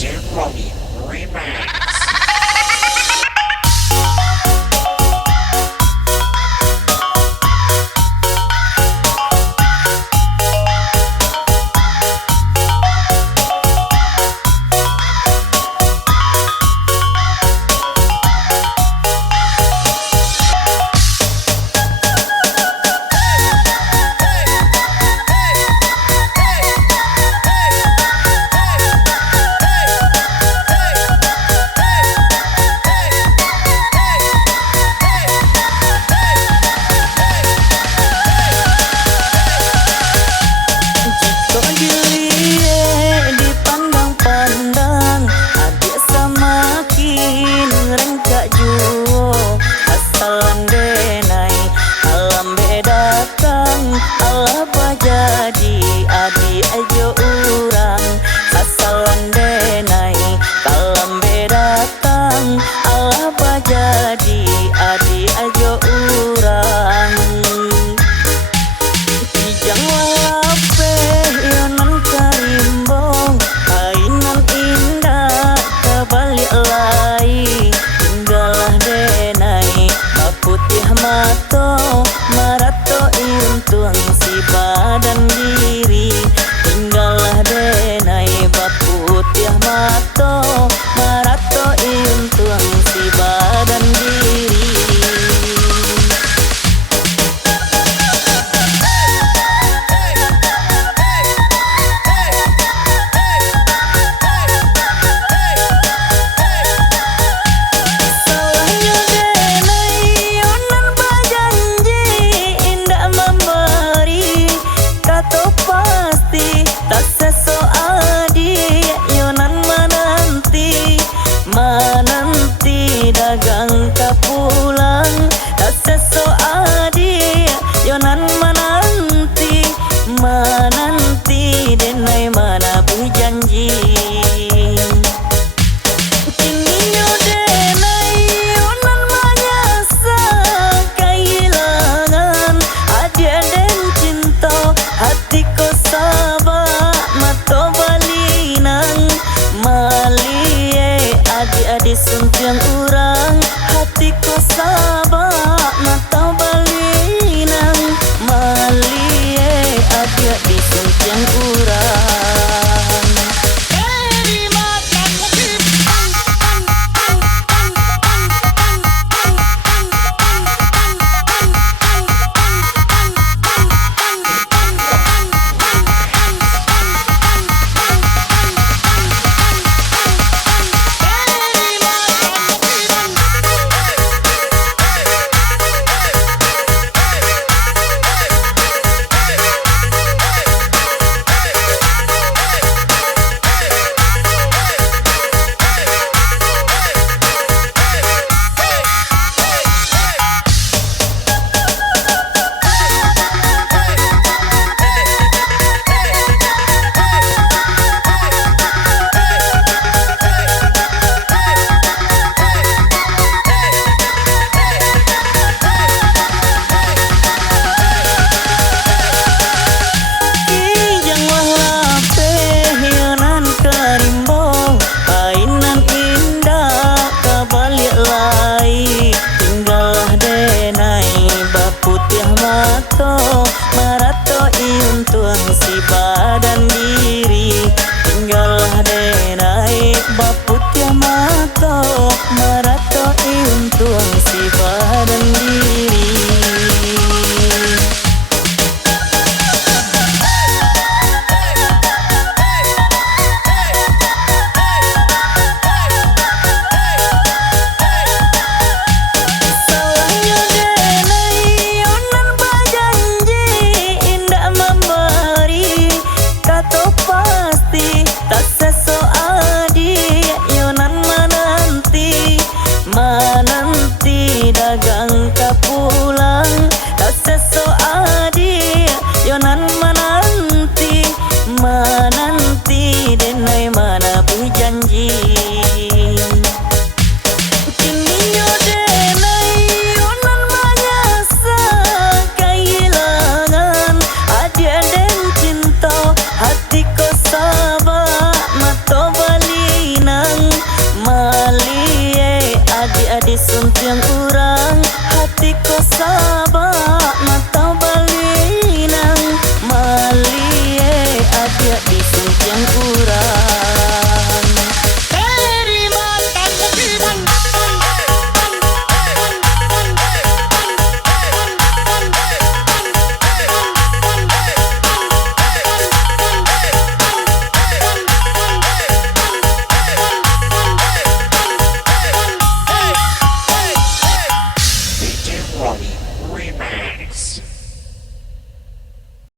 DJ Bobby Remix. Adi ajo urang sasalan denai kalambe datang Allah bajadi adi ajo urang kijang walape yonan karimbong kainan indah kabalik lai tinggalah denai kaputih mato marato intuang si badan diri tinggalah denai baputiah mato marato intuang si badan diri. Dagang kapulang tak seso adi yonan menanti denai mana berjanji kini yo denai yonan manyasa kehilangan adia den cinta hatiku sabak mato balinang malie adi suntiang urang hatiku sabak mata balinang malie adia di suntiang urang. Marato intuang si badan diri tinggallah denai baputnya mato marato intuang si badan diri. Dagang kapulang tak seso adi yonan menanti denai mana berjanji